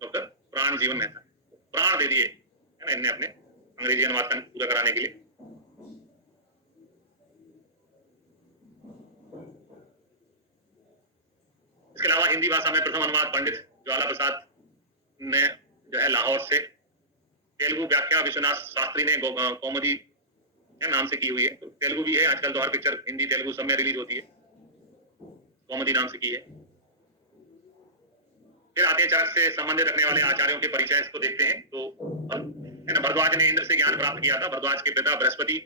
डॉक्टर प्राण जीवन मेहता। प्राण दे दिए है ना इनने अपने अंग्रेजी अनुवाद पूरा कराने के लिए। इसके अलावा हिंदी भाषा में प्रथम अनुवाद पंडित ज्वाला प्रसाद ने जो है लाहौर से, तेलुगु व्याख्या विश्वनाथ शास्त्री ने कौमुदी नाम से की हुई है। तो तेलुगु भी है, आजकल तो हर पिक्चर हिंदी तेलुगु सब में रिलीज होती है, कौमुदी नाम से की है। फिर आते हैं चरक से संबंधित रखने वाले आचार्यों के परिचय, इसको देखते हैं। तो है ना भरद्वाज ने इंद्र से ज्ञान प्राप्त किया था। भरद्वाज के पिता बृहस्पति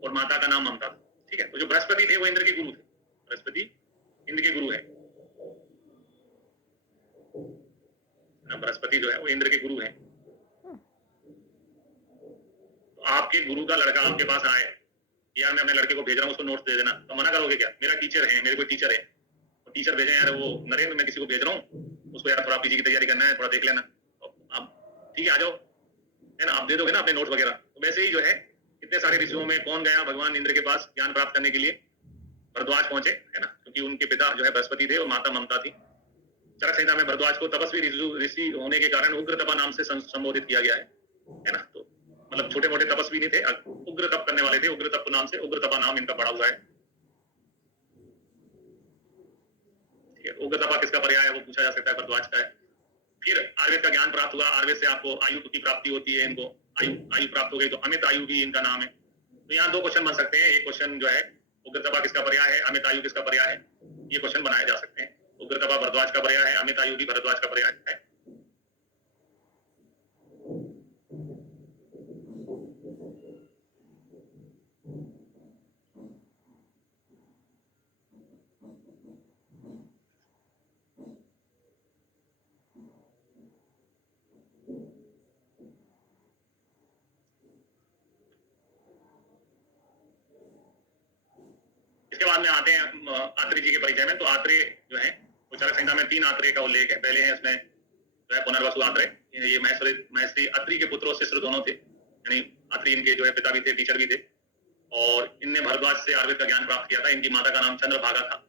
और माता का नाम ममता था। ठीक है, तो जो बृहस्पति थे वो इंद्र के गुरु थे। बृहस्पति इंद्र के गुरु है, बृहस्पति जो है वो इंद्र के गुरु हैं। तो आपके गुरु का लड़का आपके पास आए, यार मैं अपने लड़के को भेज रहा हूँ उसको नोट्स दे देना, तो मना करोगे क्या? मेरा टीचर है, मेरे कोई टीचर है, तो टीचर भेजे यार वो नरेंद्र, मैं किसी को भेज रहा हूँ उसको यार थोड़ा PG की तैयारी करना है, थोड़ा देख लेना, आप ठीक है आ जाओ है ना, आप दे दोगे ना अपने नोट्स वगैरह। तो वैसे ही जो है इतने सारे ऋषियों में कौन गया भगवान इंद्र के पास ज्ञान प्राप्त करने के लिए? भरद्वाज पहुंचे है ना, क्योंकि उनके पिता जो है बृहस्पति थे और माता ममता थी। चरक संहिता में भरद्वाज को तपस्वी ऋषि होने के कारण उग्र तपा नाम से संबोधित किया गया है ना। तो मतलब छोटे मोटे तपस्वी नहीं थे, उग्र तप करने वाले थे। उग्र तप नाम से उग्र तपा नाम इनका पड़ा हुआ है। ठीक है, उग्र तपा किसका पर्याय है वो पूछा जा सकता है, भरद्वाज का है। फिर आयुर्वेद का ज्ञान प्राप्त हुआ, आयुर्वेद से आपको आयु की प्राप्ति होती है, इनको आयु प्राप्त हो गई तो अमित आयु भी इनका नाम है। तो यहाँ 2 क्वेश्चन बन सकते हैं। एक क्वेश्चन जो है उग्र तपा किसका पर्याय है, अमित आयु किसका पर्याय है, ये क्वेश्चन बनाए जा सकते हैं। उग्र तपा भरद्वाज का पर्याय है, अमित आयु भी भरद्वाज का पर्याय है। इसके बाद में आते हैं आत्रेय जी के परिचय में। तो आत्रेय जो है वो चरक संहिता में 3 आत्रेय का उल्लेख है। पहले है उसमें जो है पुनर्वसु आत्रेय, ये महर्षि अत्रि के पुत्र और शिष्य दोनों थे, यानी अत्रि इनके जो है पिता भी थे, टीचर भी थे, और इनने भरद्वाज से आयुर्वेद का ज्ञान प्राप्त किया था। इनकी माता का नाम चंद्रभागा था,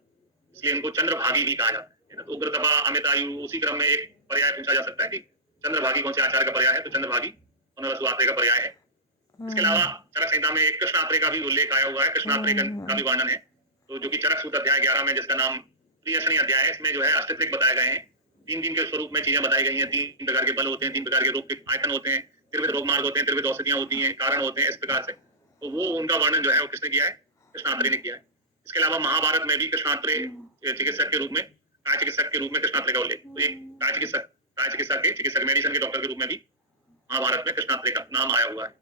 इसलिए इनको चंद्रभागी भी कहा जाता है। तो उग्र तपा अमित आयु, उसी क्रम में एक पर्याय पूछा जा सकता है कि चंद्रभागी कौन से आचार्य का पर्याय है, तो चंद्रभागी पुनर्वसु आत्रेय का पर्याय है। इसके अलावा चरक संहिता में एक कृष्णात्रेय का भी उल्लेख आया हुआ है, कृष्णात्रेय का भी वर्णन है। तो जो कि चरक सूत्र अध्याय 11 में, जिसका नाम प्रियशनी अध्याय है, इसमें जो है अष्टत्रिक बताए गए हैं तीन तीन के स्वरूप में चीजें बताई गई हैं, तीन प्रकार के बल होते हैं, तीन प्रकार के रोग के आयतन होते हैं, त्रिविध रोग मार्ग होते हैं, त्रिविध औषधियां होती हैं, कारण होते हैं, इस प्रकार से। तो वो उनका वर्णन जो है वो किसने किया है? कृष्णात्रे ने किया है। इसके अलावा महाभारत में भी कृष्णात्रे चिकित्सक के रूप में, काय चिकित्सक के रूप में कृष्णात्रे का उल्लेख, तो एक काय चिकित्सक के चिकित्सक मेडिसिन के डॉक्टर के रूप में भी महाभारत में कृष्णात्रे का नाम आया हुआ है।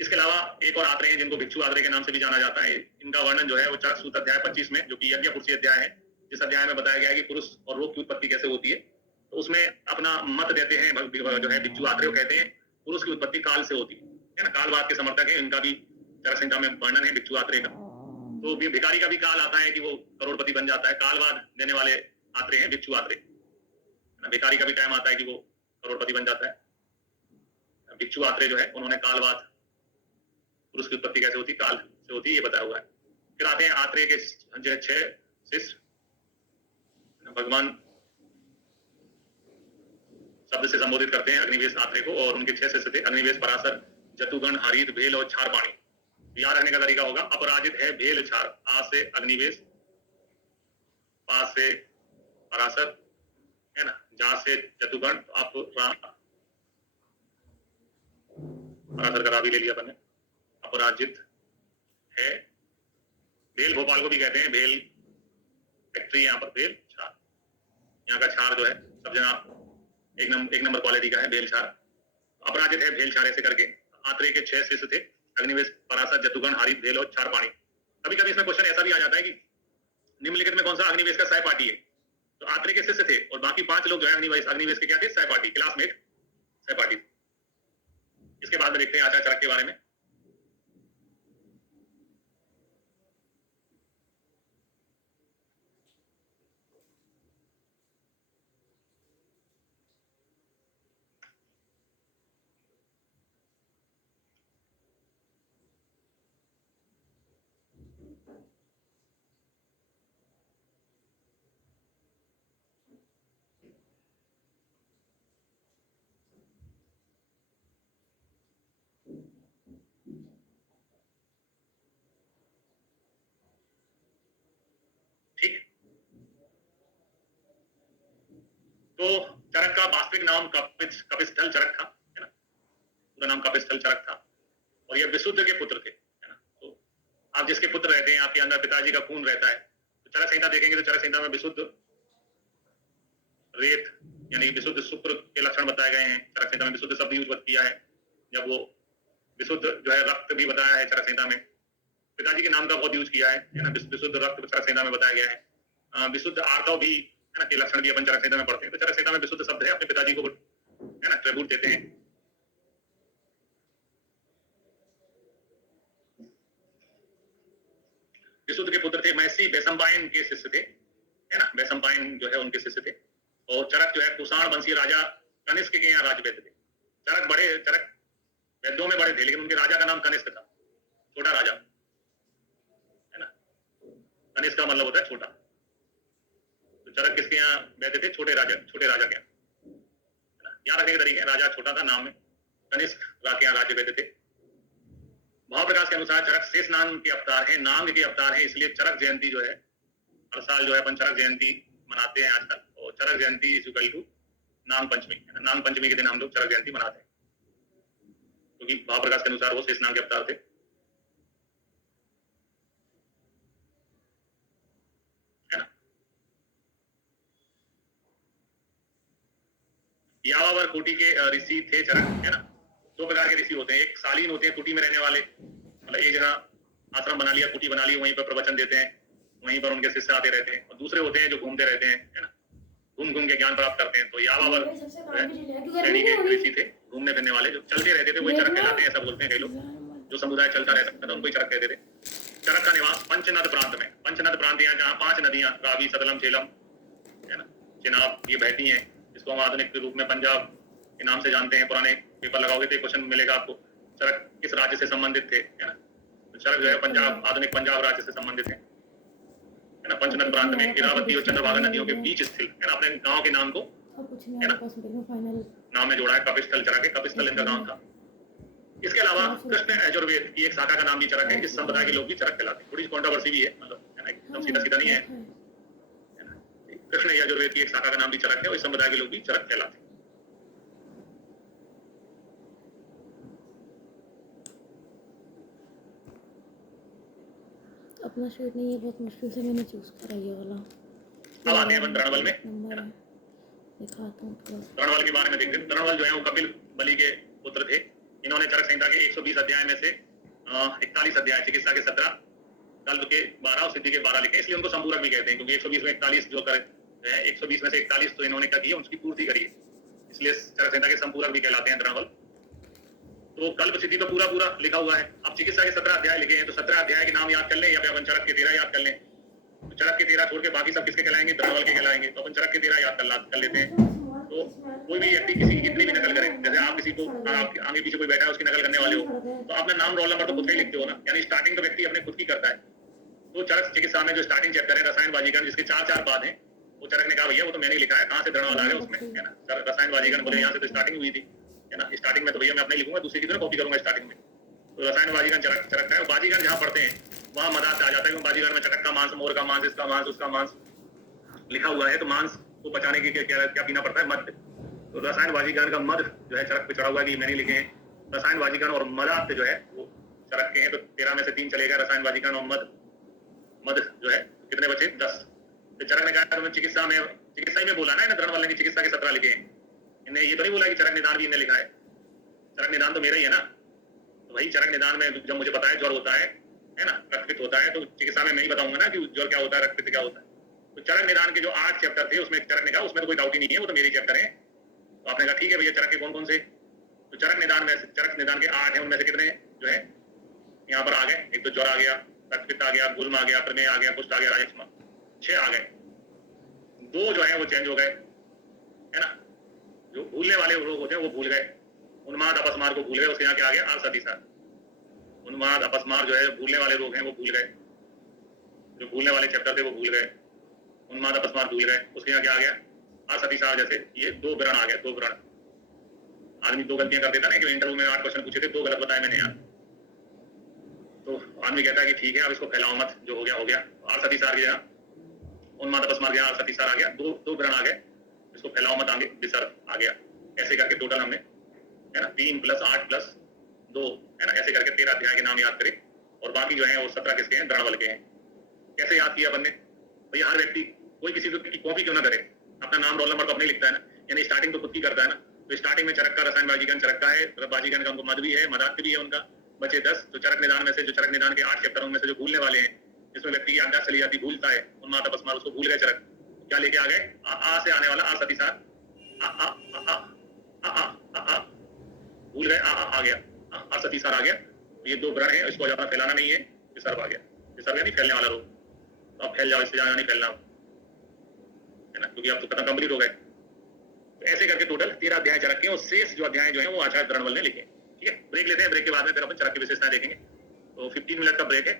इसके अलावा एक और आत्रे हैं जिनको भिक्षु आत्रे के नाम से भी जाना जाता है। इनका वर्णन जो है वो चरक सूत्र अध्याय 25 में, जो कि यज्ञ पुरुषी अध्याय है, जिस अध्याय में बताया गया है कि पुरुष और रोग की उत्पत्ति कैसे होती है, तो उसमें अपना मत देते हैं जो है भिक्षु आत्रेय, कहते हैं पुरुष की उत्पत्ति काल से होती है ना। कालवाद के समर्थक है, इनका भी चरक संहिता में वर्णन है भिक्षु आत्रेय का। तो भिखारी का भी काल आता है कि वो करोड़पति बन जाता है, कालवाद देने वाले आत्रेय हैं भिक्षु आत्रेय। भिखारी का भी टाइम आता है कि वो करोड़पति बन जाता है। भिक्षु आत्रेय जो है उन्होंने कालवाद, पुरुष की उत्पत्ति कैसे होती, काल से होती, ये बताया हुआ है। फिर आते हैं आत्रेय के जो 6 शिष्य, भगवान शब्द से संबोधित करते हैं अग्निवेश आत्रेय को, और उनके 6 शिष्य थे, अग्निवेश, पराशर, जतुगण, हरित, भेल और क्षारपाणी। याद रखने का तरीका होगा, अपराजित है भेल क्षार, आ से अग्निवेश, पा से पराशर है ना, जा से जतुगण, आप पराशर का भी ले लिया बने। अपराजित है भेल, भोपाल को भी कहते हैं भेल फैक्ट्री, यहाँ पर भेल क्षार, यहाँ का क्षार जो है सब जगह एक नंबर क्वालिटी का है भेल क्षार। अपराजित है भेल क्षार, ऐसे करके आत्रेय के 6 शिष्य थे, अग्निवेश, पराशर, जतुगण, हरित, भेल और क्षारपाणी। कभी कभी इसमें क्वेश्चन ऐसा भी आ जाता है कि निम्नलिखित में कौन सा अग्निवेश का सहपाठी है, तो आत्रेय के शिष्य थे और बाकी 5 लोग जो है अग्निवेश के क्या थे, सहपाठी, क्लासमेट, सहपाठी। इसके बाद में देखते हैं आचार्य चरक के बारे में। तो चरक का वास्तविक नाम कपिस्थल चरक था, है ना, पूरा नाम कपिस्थल चरक था, और ये विशुद्ध के पुत्र थे, है ना। तो आप जिसके पुत्र रहते हैं, आपके अंदर पिताजी का खून रहता है, तो चरक संहिता देखेंगे तो चरक संहिता में विशुद्ध रेत यानी विशुद्ध शुक्र के लक्षण बताए गए हैं। चरक संहिता में विशुद्ध शब्द यूज किया है, जब वो विशुद्ध जो है रक्त भी बताया है चरक संहिता में। पिताजी के नाम का बहुत यूज किया है ना, विशुद्ध रक्त चरक संहिता में बताया गया है। विशुद्ध आर्तव भी है ना, के लक्षण भी अपन चरक संहिता में पढ़ते हैं, तो चरक संहिता में विशुद्ध शब्द है, अपने पिताजी को है ना ट्रिब्यूट देते हैं। विशुद्ध के पुत्र थे मैसी, वैशंपायन के शिष्य थे, है ना, वैशंपायन जो है उनके शिष्य थे। और चरक जो है कुषाण वंशीय राजा कनिष्क के यहाँ राजवैद्य थे। चरक वैद्यों में बड़े थे, लेकिन उनके राजा का नाम कनिष्क था, छोटा राजा, है ना। कनिष्क का मतलब होता है छोटा। तो चरक किसके यहाँ वैद्य थे? छोटे राजा के यहाँ। यहाँ रखने के तरीके, राजा छोटा था नाम में, कनिष्क के यहाँ राज्य वैद्य थे। महाप्रकाश के अनुसार चरक शेष नांग के अवतार है, नांग के अवतार है, इसलिए चरक जयंती जो है हर साल जो है अपन चरक जयंती मनाते हैं आजकल। और चरक जयंती is equal to Nag Panchami. Nag Panchami के दिन हम लोग चरक जयंती मनाते हैं, क्योंकि महाप्रकाश के अनुसार वो शेष नाग के अवतार थे, है ना। यावावर कोटि के ऋषि थे चरक, है ना। 2 प्रकार के ऋषि होते हैं, एक शालीन होते हैं, कुटी में रहने वाले, मतलब एक जगह आश्रम बना लिया, कुटी बना ली, वहीं पर प्रवचन देते हैं, वहीं पर उनके शिष्य आते रहते हैं। और दूसरे होते हैं जो घूमते रहते हैं, है ना, घूम के ज्ञान प्राप्त करते हैं। तो यावावर श्रेणी के ऋषि थे, घूमने फिरने वाले, जो चलते रहते थे, वही चरक कहलाते हैं, ऐसा बोलते हैं कई लोग। जो समुदाय चलता रहता था उनको चरक कहते थे। चरक का निवास पंचनद प्रांत में, पंचनद प्रांत यहाँ जहाँ 5 नदियां रावी, सतलम, झेलम, है ना, चिनाब, ये बहती हैं, इसको हम आधुनिक रूप में पंजाब के नाम से जानते हैं। पुराने पेपर लगाओगे तो क्वेश्चन मिलेगा आपको, चरक किस राज्य से संबंधित थे, है ना। तो चरक जो है पंजाब, आधुनिक पंजाब राज्य से संबंधित है ना। पंचनद प्रांत में इरावती और चंद्रभागा नदियों के बीच स्थित, है ना। अपने गांव के नाम को है ना नाम में जोड़ा है, कपिस्थल चरक है, कपिस्थल इनका गांव था। इसके अलावा कृष्ण यजुर्वेद की एक शाखा का नाम भी चरक है, इस संप्रदाय के लोग भी चरक कहलाते हैं। थोड़ी कंट्रोवर्सी भी है, मतलब है ना, एकदम सीधा नहीं है, कृष्ण यजुर्वेद की एक शाखा का नाम भी चरक है और इस संप्रदाय के लोग भी चरक कहलाते हैं। अपना शेड नहीं है, बहुत मुश्किल से मैंने चूज करा ये वाला। अब आते हैं अपन द्रणवल में, है ना। दिखाता हूँ द्रणवल के बारे में देखते हैं। द्रणवल जो है वो कपिल बलि के पुत्र थे। इन्होंने चरक संहिता के 120 अध्याय में से 41 अध्याय, चिकित्सा के 17, कल्प के 12 और सिद्धि के 12 लिखे, इसलिए उनको संपूरक भी कहते हैं, क्योंकि 120 में 41 जो कर है, 120 में से 41 तो इन्होंने क्या किया, उसकी पूर्ति करी है, इसलिए चरक संहिता के संपूरक भी कहलाते हैं द्रणवल। तो कल्प सिद्धि तो पूरा पूरा लिखा हुआ है। अब चिकित्सा के 17 अध्याय लिखे हैं, तो 17 अध्याय के नाम याद कर लें या फिर अपन चरक के 13 याद कर लें। तो चरक के 13 छोड़ के बाकी सब किसके कहलाएंगे, द्रणवल के कहलाएंगे। तो अपन चरक के 13 याद कर लेते हैं। तो कोई भी व्यक्ति किसी की कितनी भी नकल करे, जैसे आप किसी को आगे पीछे कोई बैठा है उसकी नकल करने वाले हो, तो अपना नाम रोल नंबर तो खुद का ही लिखते हो ना, यानी स्टार्टिंग तो व्यक्ति अपने खुद की करता है। तो चरक चिकित्सा में जो स्टार्टिंग चैप्टर है रसायन वाजीकरण, जिसके 4 पाद हैं, वो चरक ने कहा भैया वो तो मैंने ही लिखा है, कहाँ से द्रणवल आ गया उसमें, है ना। रसायन वाजीकरण बोले यहाँ से तो स्टार्टिंग हुई थी, है ना। स्टार्टिंग में तो भैया मैं अपने लिखूंगा, दूसरी की तरह कॉपी करूंगा स्टार्टिंग में। तो रसायन वाजीकरण चरक है, और वाजीकरण जहाँ पढ़ते हैं वहाँ मदात आ जाता है, क्योंकि वाजीकरण में चटक का मांस, मोर का मांस, इसका मांस, उसका मांस लिखा हुआ है, तो मांस को बचाने के क्या पीना पड़ता है, मद। तो रसायन वाजीकरण का मद जो है चरक पे चढ़ा हुआ है कि मैंने लिखे हैं। रसायन वाजीकरण और मदात जो है वो चरक के हैं, तो 13 में से 3 चलेगा, रसायन वाजीकरण और मद जो है कितने बचे, 10। तो चरक ने कहा तो चिकित्सा में बोला ना, द्रणवल ने चिकित्सा के 17 लिखे हैं। इन्हें ये तो नहीं बोला कि चरक निदान भी इन्हें लिखा है। चरक निदान तो मेरा ही है ना। तो वही चरक निदान में जब मुझे पता है ज्वर होता है ना, रक्तपित्त होता है, तो चिकित्सा में मैं ही बताऊंगा ना कि ज्वर क्या होता है, रक्तपित्त क्या होता है। तो चरक निदान के जो 8 चैप्टर थे उसमें चरक ने कहा उसमें तो कोई डाउट ही नहीं है, वो तो मेरे चैप्टर है। तो आपने कहा ठीक है भैया, चरक के कौन कौन से, तो चरक निदान के 8 है, उनमें से कितने जो है यहाँ पर आ गए, एक तो ज्वर आ गया, रक्तपित्त आ गया, गुल्म आ गया, प्रमेय आ गया, कुष्ठ आ गया, राजक्षमा, 6 आ गए। 2 जो है वो चेंज हो गए, है ना। जो भूलने वाले लोग होते हैं वो भूल गए, उन्माद अपस्मार को भूल गए, उसके यहाँ क्या आ गया, आलसतिसार। उन्माद अपस्मार जो है भूलने वाले लोग हैं वो भूल गए, जो भूलने वाले चैप्टर थे वो भूल गए, उन्माद अपस्मार भूल गए, उसके यहाँ क्या आ गया, आलसतिसार। जैसे ये 2 व्रण आ गए, 2 व्रण। आदमी 2 गलतियां कर देता ना, कि इंटरव्यू में 8 क्वेश्चन पूछे थे, 2 गलत बताए मैंने यार, तो आदमी कहता है कि ठीक है अब इसको फैलाओ मत, जो हो गया। आलसतिसार की जगह उन्माद अपस्मार गया, आलसतिसार आ गया, 2 व्रण आ गए, इसको फैलाओ मत आगे विसर्ग आ गया। ऐसे करके टोटल हमने, है ना, 3 + 8 + 2, है ना, ऐसे करके 13 अध्याय के नाम याद करें, और बाकी जो है वो 17 किसके हैं, द्रणवल के हैं। कैसे याद किया अपन ने भैया, हर व्यक्ति कोई किसी की कॉपी क्यों ना करे, अपना नाम रोल नंबर तो अपने लिखता है ना, यानी स्टार्टिंग तो खुद की करता है ना। तो स्टार्टिंग में चरक का रसायन वाजीकरण चरक का है, वाजीकरण का उनको मद भी है, मदात भी है उनका, बचे 10। तो चरक निदान में से, जो चरक निदान के 8 चैप्टरों में से जो भूलने वाले हैं, जिसमें व्यक्ति की याददाश्त चली जाती, भूलता है, उन्माद अपस्मार, उसको भूल गए चरक, क्या लेके आ गए, आ से आने वाला आलसतिसार, भूल गए, आ गया, आलसतिसार आ गया। ये 2 व्रण है, इसको ज्यादा फैलाना नहीं है, विसर्ग आ गया। विसर्ग नहीं फैलने वाला रोग, तो अब फैल जाओ, इससे ज्यादा नहीं फैलना, है ना, क्योंकि अब तो खत्म कंप्लीट हो गए। तो ऐसे करके टोटल 13 अध्याय चरक के, और शेष जो अध्याय जो है वो आचार्य द्रणवल ने लिखे। ठीक है, ब्रेक लेते हैं, ब्रेक के बाद में फिर अपन चरक की विशेषताएं देखेंगे। तो 15 मिनट का ब्रेक है।